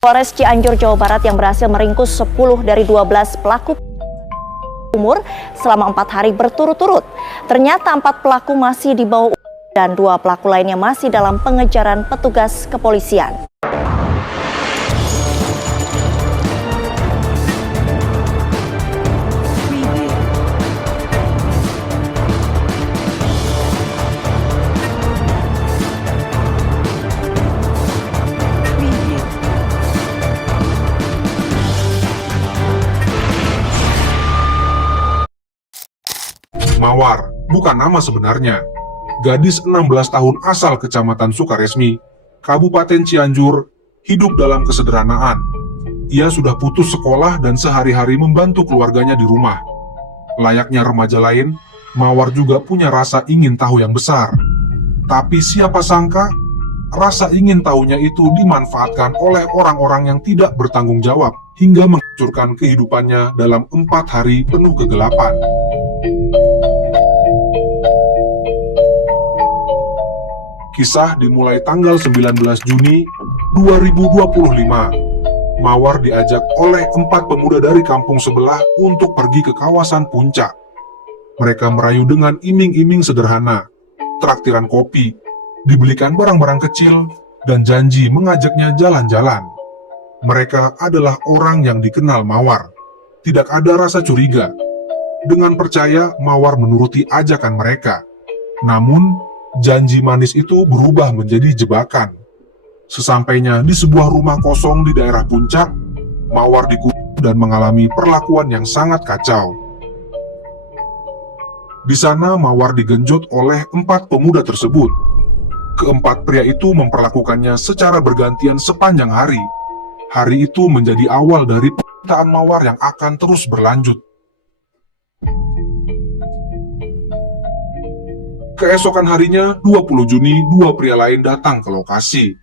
Polres Cianjur, Jawa Barat yang berhasil meringkus 10 dari 12 pelaku umur selama 4 hari berturut-turut. Ternyata 4 pelaku masih di bawah umur dan 2 pelaku lainnya masih dalam pengejaran petugas kepolisian. Mawar bukan nama sebenarnya. Gadis 16 tahun asal Kecamatan Sukaresmi, Kabupaten Cianjur, hidup dalam kesederhanaan. Ia sudah putus sekolah dan sehari-hari membantu keluarganya di rumah. Layaknya remaja lain, Mawar juga punya rasa ingin tahu yang besar. Tapi siapa sangka, rasa ingin tahunya itu dimanfaatkan oleh orang-orang yang tidak bertanggung jawab hingga menghancurkan kehidupannya dalam 4 hari penuh kegelapan. Kisah dimulai tanggal 19 Juni 2025. Mawar diajak oleh 4 pemuda dari kampung sebelah untuk pergi ke kawasan puncak. Mereka merayu dengan iming-iming sederhana, traktiran kopi, dibelikan barang-barang kecil, dan janji mengajaknya jalan-jalan. Mereka adalah orang yang dikenal Mawar. Tidak ada rasa curiga. Dengan percaya, Mawar menuruti ajakan mereka. Namun, janji manis itu berubah menjadi jebakan. Sesampainya di sebuah rumah kosong di daerah puncak, Mawar dikurung dan mengalami perlakuan yang sangat kacau. Di sana Mawar digenjot oleh 4 pemuda tersebut. Keempat pria itu memperlakukannya secara bergantian sepanjang hari. Hari itu menjadi awal dari penderitaan Mawar yang akan terus berlanjut. Keesokan harinya, 20 Juni, 2 pria lain datang ke lokasi.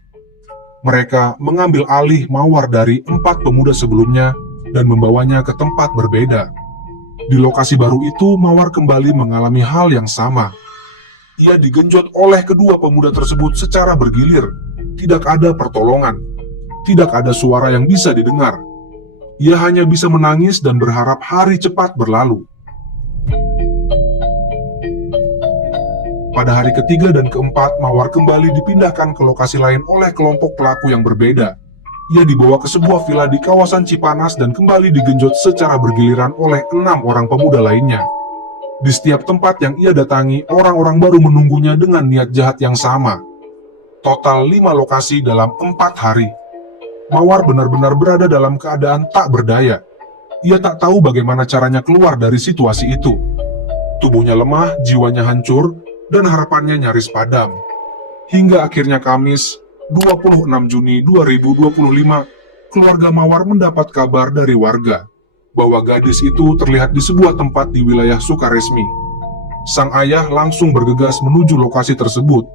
Mereka mengambil alih Mawar dari 4 pemuda sebelumnya dan membawanya ke tempat berbeda. Di lokasi baru itu, Mawar kembali mengalami hal yang sama. Ia digenjot oleh kedua pemuda tersebut secara bergilir. Tidak ada pertolongan. Tidak ada suara yang bisa didengar. Ia hanya bisa menangis dan berharap hari cepat berlalu. Pada hari ketiga dan keempat, Mawar kembali dipindahkan ke lokasi lain oleh kelompok pelaku yang berbeda. Ia dibawa ke sebuah villa di kawasan Cipanas dan kembali digenjot secara bergiliran oleh 6 orang pemuda lainnya. Di setiap tempat yang ia datangi, orang-orang baru menunggunya dengan niat jahat yang sama. Total 5 lokasi dalam 4 hari. Mawar benar-benar berada dalam keadaan tak berdaya. Ia tak tahu bagaimana caranya keluar dari situasi itu. Tubuhnya lemah, jiwanya hancur, dan harapannya nyaris padam. Hingga akhirnya Kamis, 26 Juni 2025, keluarga Mawar mendapat kabar dari warga bahwa gadis itu terlihat di sebuah tempat di wilayah Sukaresmi. Sang ayah langsung bergegas menuju lokasi tersebut.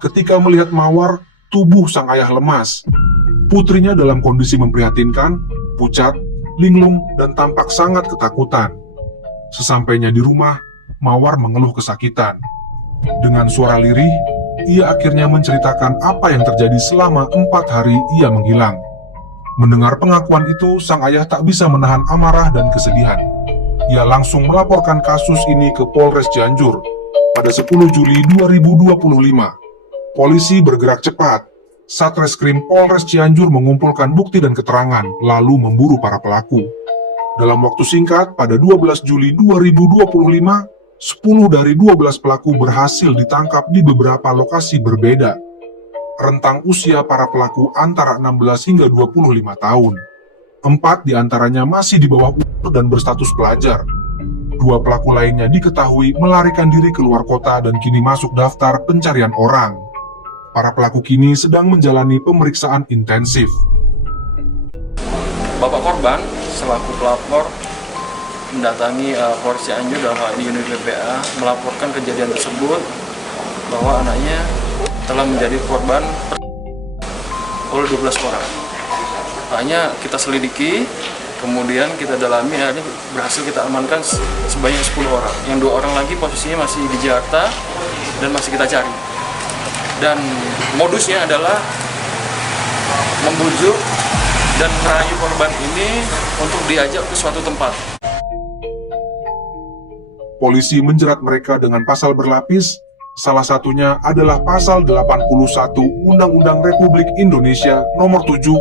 Ketika melihat Mawar, tubuh sang ayah lemas. Putrinya dalam kondisi memprihatinkan, pucat, linglung, dan tampak sangat ketakutan. Sesampainya di rumah, Mawar mengeluh kesakitan. Dengan suara lirih, ia akhirnya menceritakan apa yang terjadi selama 4 hari ia menghilang. Mendengar pengakuan itu, sang ayah tak bisa menahan amarah dan kesedihan. Ia langsung melaporkan kasus ini ke Polres Cianjur. Pada 10 Juli 2025, polisi bergerak cepat. Satreskrim Polres Cianjur mengumpulkan bukti dan keterangan, lalu memburu para pelaku. Dalam waktu singkat, pada 12 Juli 2025, 10 dari 12 pelaku berhasil ditangkap di beberapa lokasi berbeda. Rentang usia para pelaku antara 16 hingga 25 tahun. 4 diantaranya masih di bawah umur dan berstatus pelajar. 2 pelaku lainnya diketahui melarikan diri keluar kota dan kini masuk daftar pencarian orang. Para pelaku kini sedang menjalani pemeriksaan intensif. Bapak korban selaku pelapor mendatangi Polres Cianjur dan di unit PPA melaporkan kejadian tersebut bahwa anaknya telah menjadi korban oleh 12 orang. Hanya kita selidiki, kemudian kita dalami, ini berhasil kita amankan sebanyak 10 orang. Yang 2 orang lagi posisinya masih di Jakarta dan masih kita cari. Dan modusnya adalah membujuk dan merayu korban ini untuk diajak ke suatu tempat. Polisi menjerat mereka dengan pasal berlapis, salah satunya adalah pasal 81 Undang-Undang Republik Indonesia Nomor 17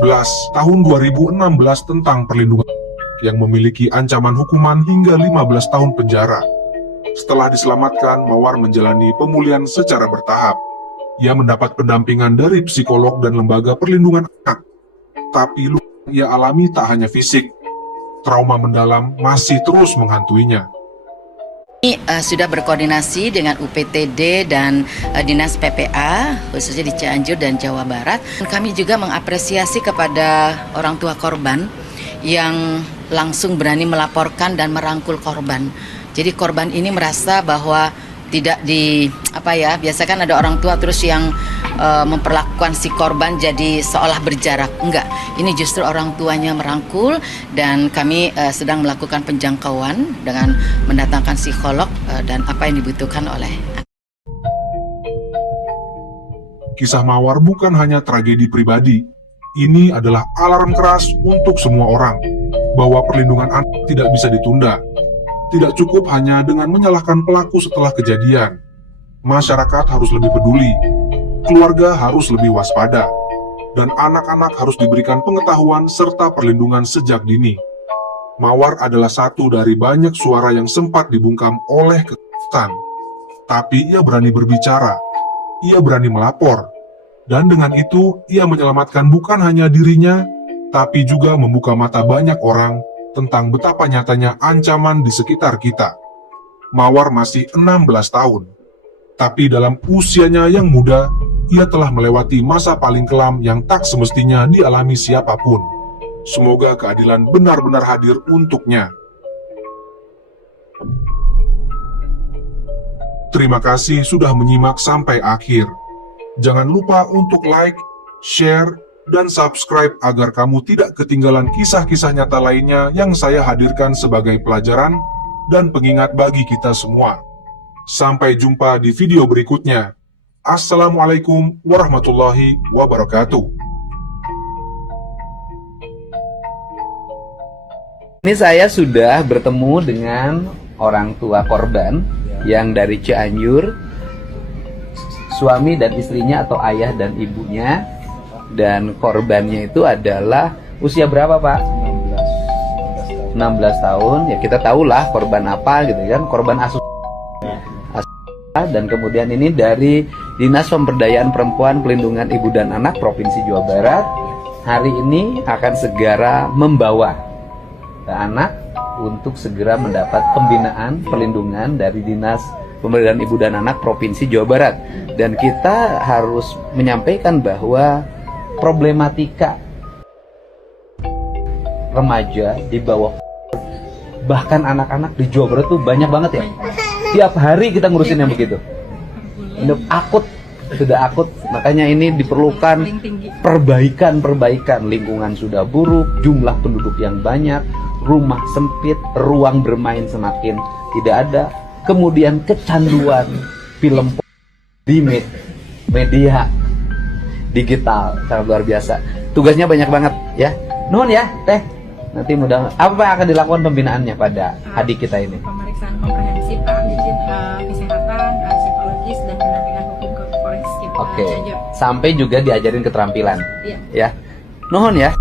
Tahun 2016 tentang perlindungan yang memiliki ancaman hukuman hingga 15 tahun penjara. Setelah diselamatkan, Mawar menjalani pemulihan secara bertahap. Ia mendapat pendampingan dari psikolog dan lembaga perlindungan anak. Tapi luka yang ia alami tak hanya fisik, trauma mendalam masih terus menghantuinya. Sudah berkoordinasi dengan UPTD dan Dinas PPA khususnya di Cianjur dan Jawa Barat. Kami juga mengapresiasi kepada orang tua korban yang langsung berani melaporkan dan merangkul korban. Jadi korban ini merasa bahwa tidak biasa kan ada orang tua terus yang memperlakukan si korban jadi seolah berjarak. Enggak, ini justru orang tuanya merangkul dan kami sedang melakukan penjangkauan dengan mendatangkan psikolog dan apa yang dibutuhkan oleh. Kisah Mawar bukan hanya tragedi pribadi, ini adalah alarm keras untuk semua orang bahwa perlindungan anak tidak bisa ditunda. Tidak cukup hanya dengan menyalahkan pelaku setelah kejadian. Masyarakat harus lebih peduli, keluarga harus lebih waspada, dan anak-anak harus diberikan pengetahuan serta perlindungan sejak dini. Mawar adalah satu dari banyak suara yang sempat dibungkam oleh ketakutan. Tapi ia berani berbicara, ia berani melapor, dan dengan itu ia menyelamatkan bukan hanya dirinya, tapi juga membuka mata banyak orang tentang betapa nyatanya ancaman di sekitar kita. Mawar masih 16 tahun, tapi dalam usianya yang muda, ia telah melewati masa paling kelam yang tak semestinya dialami siapapun. Semoga keadilan benar-benar hadir untuknya. Terima kasih sudah menyimak sampai akhir. Jangan lupa untuk like, share, dan subscribe agar kamu tidak ketinggalan kisah-kisah nyata lainnya yang saya hadirkan sebagai pelajaran dan pengingat bagi kita semua. Sampai jumpa di video berikutnya. Assalamualaikum warahmatullahi wabarakatuh. Ini saya sudah bertemu dengan orang tua korban yang dari Cianjur, suami dan istrinya atau ayah dan ibunya. Dan korbannya itu adalah usia berapa, Pak? 16 tahun. Ya kita tahulah korban apa gitu kan, korban asuh. Dan kemudian ini dari Dinas Pemberdayaan Perempuan Pelindungan Ibu dan Anak Provinsi Jawa Barat. Hari ini akan segera membawa anak untuk segera mendapat pembinaan perlindungan dari Dinas Pemberdayaan Ibu dan Anak Provinsi Jawa Barat. Dan kita harus menyampaikan bahwa problematika remaja di bawah, bahkan anak-anak di Jawa Barat tuh banyak banget ya. Tiap hari kita ngurusin yang begitu. Ini akut, sudah akut. Makanya ini diperlukan perbaikan. Lingkungan sudah buruk, jumlah penduduk yang banyak, rumah sempit, ruang bermain semakin tidak ada. Kemudian kecanduan film di media digital sangat luar biasa. Tugasnya banyak banget ya. Nuhun ya, Teh. Nanti mudah apa yang akan dilakukan pembinaannya pada adik kita ini? Pemeriksaan komprehensif, jadi kesehatan, psikologis dan pendampingan hukum ke Polres Oke. Sampai juga diajarin keterampilan. Iya. Ya. Nuhun ya.